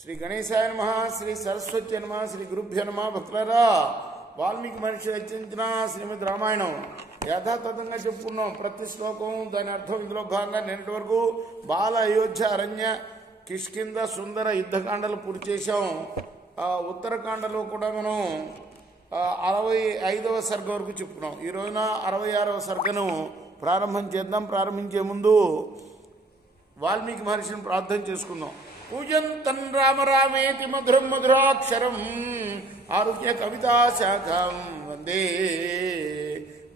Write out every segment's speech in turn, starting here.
శ్రీ గణేశాయ నమః, శ్రీ సరస్వతి నమః, శ్రీ గురుభ్యో నమః. భక్తులారా, వాల్మీకి మహర్షి రచించిన శ్రీమద్ రామాయణం యథాతథంగా చెప్పుకున్నాం. ప్రతి శ్లోకం దాని అర్థం ఇందులో భాగంగా నిన్నటి వరకు బాల, అయోధ్య, అరణ్య, కిష్కింద, సుందర యుద్ధకాండలు పూర్తి చేశాం. ఉత్తరకాండలో కూడా మనం 65వ సర్గ వరకు చెప్పుకున్నాం. ఈ రోజున 66వ సర్గను ప్రారంభం చేద్దాం. ప్రారంభించే ముందు వాల్మీకి మహర్షిని ప్రార్థన చేసుకుందాం. పూజంతం రామ రామేతి మధురం మధురాక్షరం ఆరుహ్య కవితా శాఖం వందే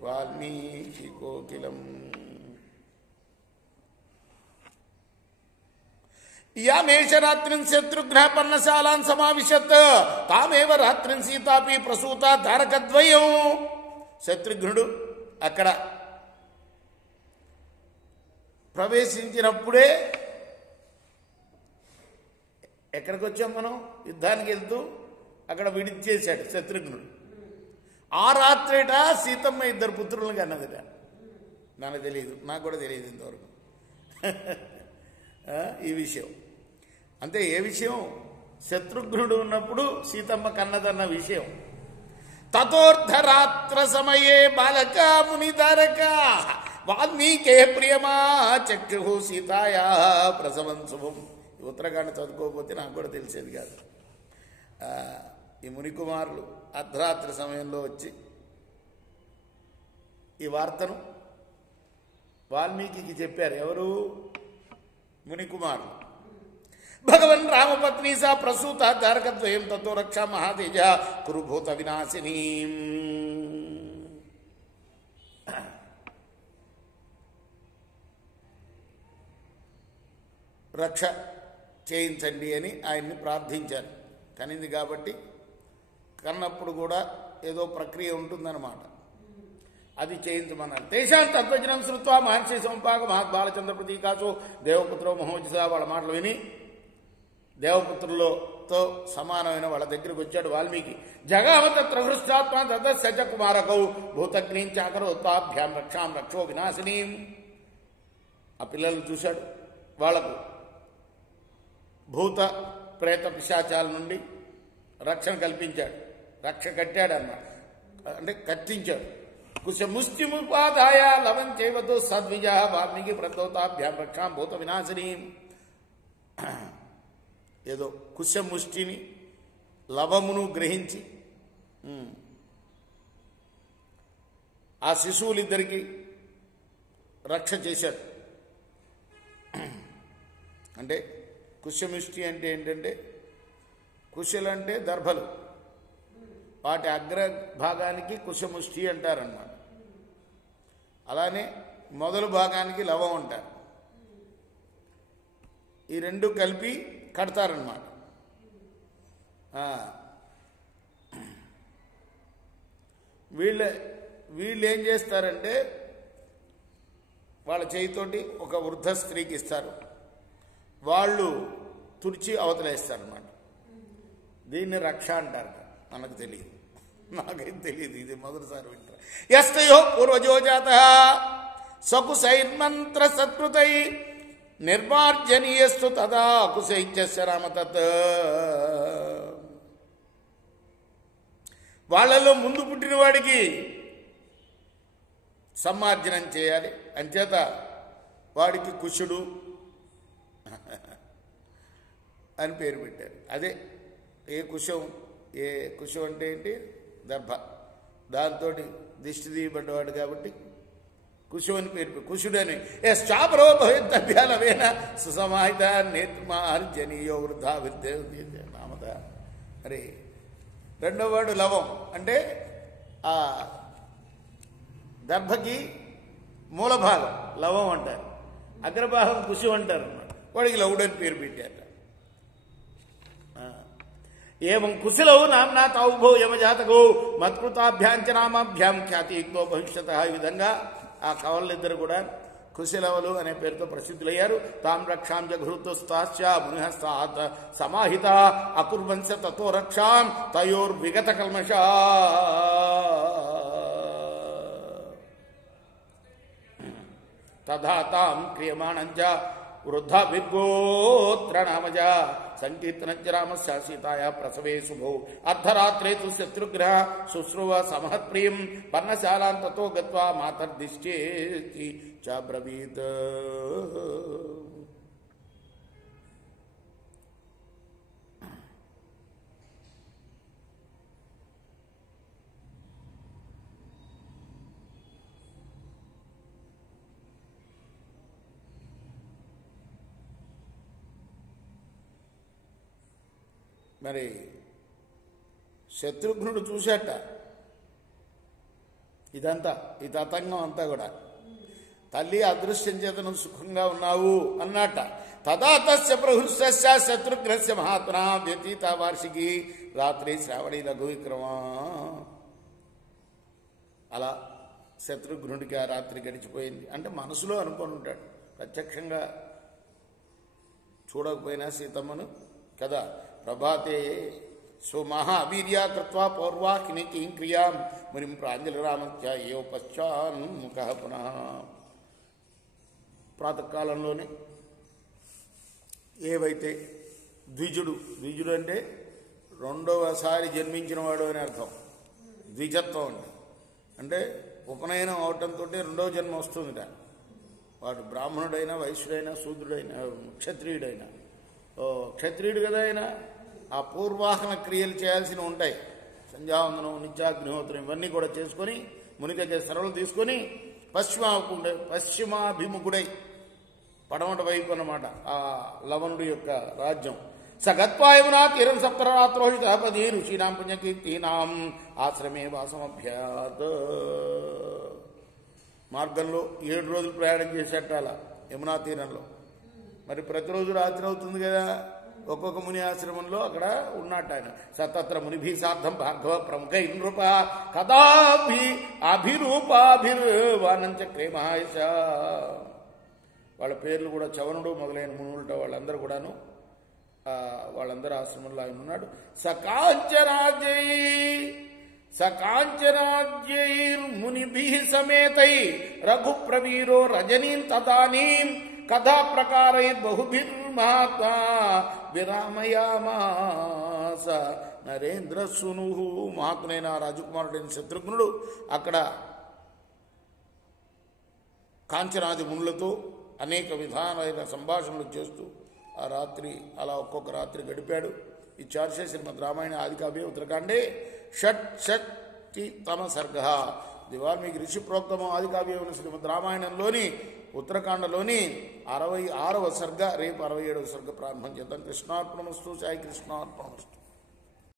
వాల్మీకి కోకిలం. యామేష రాత్రిం శత్రుఘ్న పర్ణశాలాన్ సమావిశత్ తామేవ రాత్రిం సీతాపి ప్రసూత తారకద్వయం. శత్రుఘ్నుడు అక్కడ ప్రవేశించినప్పుడే ఎక్కడికి వచ్చాం మనం? యుద్ధానికి వెళ్తూ అక్కడ విడిచేశాడు శత్రుఘ్నుడు. ఆ రాత్రేట సీతమ్మ ఇద్దరు పుత్రులను కన్నదిట. నాకు తెలియదు, నాకు కూడా తెలియదు ఇంతవరకు ఈ విషయం. అంటే ఏ విషయం? శత్రుఘ్నుడు ఉన్నప్పుడు సీతమ్మ కన్నదన్న విషయం. తతోర్ధరాత్ర సమయే బాలక మునితారక వాల్మీకే ప్రియమా చక్షు సీతాయా ప్రసవం శుభం. ఉత్తరాఖండ చదువుకోకపోతే నాకు కూడా తెలిసేది కాదు. ఈ మునికుమారులు అర్ధరాత్రి సమయంలో వచ్చి ఈ వార్తను వాల్మీకి చెప్పారు. ఎవరు? మునికుమారులు. భగవన్ రామపత్ని సా ప్రసూత తారకద్వయం తతో రక్షా మహాతేజ కురుభూత వినాశిని. రక్ష చేయించండి అని ఆయన్ని ప్రార్థించారు. కనింది కాబట్టి కన్నప్పుడు కూడా ఏదో ప్రక్రియ ఉంటుందన్నమాట. అది చేయించమన్నారు. తేషాం తత్వజ్ఞం శృత్వా మహర్షి సోంపాక మహత్ బాలచంద్ర ప్రతీకాచో దేవపుత్రో మహోజస. వాళ్ళ మాటలు విని దేవపుత్రులతో సమానమైన వాళ్ళ దగ్గరికి వచ్చాడు వాల్మీకి. జగామ తత్ర హృష్టాత్మ తదస్య చ కుమారకౌ భూతగ్నిం చాకరోత్తాభ్యాం రక్షాం రక్షో వినాశినీం. ఆ పిల్లలను చూశాడు. వాళ్లకు భూత ప్రేత పిశాచాల నుండి రక్షణ కల్పించాడు. రక్ష కట్టాడు అన్నమాట. అంటే కట్టించాడు. కుశముష్టిముపాదాయ లవం చేయవతో సద్విజ వాల్మీకి ప్రతోతాభ్యాం రక్షాం భూత వినాశిని. ఏదో కుశముష్టిని లవమును గ్రహించి ఆ శిశువులిద్దరికీ రక్ష చేశాడు. అంటే కుశముష్టి అంటే ఏంటంటే, కుశలంటే దర్భలు, వాటి అగ్రభాగానికి కుశముష్టి అంటారన్నమాట. అలానే మొదలు భాగానికి లవం అంటారు. ఈ రెండు కలిపి కడతారన్నమాట. వీళ్ళు ఏం చేస్తారంటే వాళ్ళ చేయితోటి ఒక వృద్ధ స్త్రీకి ఇస్తారు. వాళ్ళు తుడిచి అవతలేస్తారన్నమాట. దీన్ని రక్ష అంటారు. మనకు తెలియదు, నాకైతే తెలియదు. ఇది మొదటిసారి వింటారు. యస్తయో పూర్వజో జాత సకుశైర్మంత్ర సత్కృతై నిర్మార్జనీయస్తు తదా కుశైత్యస్య రామతత్. వాళ్ళలో ముందు పుట్టిన వాడికి సమ్మార్జనం చేయాలి. అంచేత వాడికి కుశుడు అని పేరు పెట్టారు. అదే ఏ కుశం అంటే ఏంటి? దర్భ. దాంతో దిష్టి తీయబడ్డవాడు కాబట్టి కుశం అని పేరు. కుశుడని చాపరో భవితభ్యాలవేన సుసమాహిత నేత్మార్జనీయో వృద్ధా విద్య నామత. అరే రెండో వాడు లవం. అంటే ఆ దర్భకి మూల భాగం లవం అంటారు, అగ్రభాగం కుశం అంటారు అన్నమాట. వాడికి లవుడని పేరు పెట్టారు. ఏం కుశలౌ నామ్నా తౌభో యమజాతకో మత్కృతాభ్యాంచ నామాభ్యాం ఖ్యాతియుక్తో భవిష్యత. ఈ విధంగా ఆ కవలిద్దరు కూడా కుశలవులు అనే పేరుతో ప్రసిద్ధులయ్యారు. తాం రక్షాం జఘృతుస్తాశ్చ మునిహస్తాత్ సమాహిత అకుర్వంశ తతో రక్షాం తయోర్విగత కల్మషా. తథా తాం క్రియమాణంచ వృద్ధ విద్గోత్ర నామజ సంకీర్తనచ్చ రామస్య సీతాయా ప్రసవే శుభౌ అర్ధరాత్రే తు శత్రుఘ్నః శుశ్రువ సమహత్ప్రియం పర్ణశాలాం తతో గత్వా మాతర్దిశ్చేతి చాబ్రవీత్. మరి శత్రుఘ్నుడు చూశాట ఇదంతా, ఈ తతంగం అంతా కూడా. తల్లి అదృశ్యం చేతను సుఖంగా ఉన్నావు అన్నట. తదా తస్య ప్రహృష్టస్య శత్రుఘ్నస్య మహాత్మనా వ్యతీత వార్షికి రాత్రి శ్రావణి లఘు విక్రమా. అలా శత్రుఘ్నుడికి ఆ రాత్రి గడిచిపోయింది. అంటే మనసులో అనుకొని ఉంటాడు, ప్రత్యక్షంగా చూడకపోయినా సీతమ్మను కదా. ప్రభాతే స్వమహావీర్యా కృత్వా పౌర్వాహిని క్రియాం మునిం ప్రాంజలిరామత్య ఏవ పశ్చాన్ముఖ పునః. ప్రాతకాలంలోనే ఏవైతే ద్విజుడు అంటే రెండవసారి జన్మించినవాడు అని అర్థం. ద్విజత్వం అంటే ఉపనయనం అవటంతో రెండవ జన్మ వస్తుందిట. వాడు బ్రాహ్మణుడైనా వైశ్యుడైనా శూద్రుడైనా క్షత్రియుడైనా. క్షత్రియుడు కదా అయినా ఆ పూర్వాహన క్రియలు చేయాల్సినవి ఉంటాయి. సంధ్యావందనం, నిత్యాగ్నిహోత్రం ఇవన్నీ కూడా చేసుకొని మునిక సెలవులు తీసుకొని పశ్చిమాభిముఖుడై పడమట వైపు అన్నమాట ఆ లవణుడి యొక్క రాజ్యం. సగత్వాయమునా తీరం సప్తరాత్రోహితపది ఋషీనాం పుణ్యకీర్తీనాం ఆశ్రమే వాసమభ్యాత్. మార్గంలో 7 రోజులు ప్రయాణం చేసేట అలా యమునా తీరంలో. మరి ప్రతిరోజు రాత్రి అవుతుంది కదా, ఒక్కొక్క ముని ఆశ్రమంలో అక్కడ ఉన్నట్టు ఆయన. సతత్ర మునిభి సార్థం భార్గవ ప్రముఖ నృప కదాభి అభిరూపాభిర్వానంచ ప్రేమాయశ. వాళ్ళ పేర్లు కూడా చవనుడు మొదలైన మునులట వాళ్ళందరూ కూడాను వాళ్ళందరూ ఆశ్రమంలో ఆయన ఉన్నాడు. సకాంచరాజ్యైర్మునిభి సమేతై రఘుప్రవీరో రజనీం తదానీం కథా ప్రకారైర్బహుభిర్మహాత్మా విరామయామాస నరేంద్ర సును. మహాత్మునైన రాజకుమారుడైన శత్రుఘ్నుడు అక్కడ కాంచనాది మునులతో అనేక విధానమైన సంభాషణలు చేస్తూ ఆ రాత్రి అలా ఒక్కొక్క రాత్రి గడిపాడు. ఈ చార్సే శ్రీమద్ రామాయణ ఆదికావ్య ఉత్తరకాండే షట్షట్టితమ సర్గ. వాల్మీకి ఋషి ప్రోక్తము ఆదికావ్యమైన శ్రీమద్ రామాయణంలోని ఉత్తరాఖండలోని 66వ సర్గ. రేపు 67వ సర్గ ప్రారంభం చేద్దాం. కృష్ణార్పణమస్తు. సాయి కృష్ణార్పణమస్తు.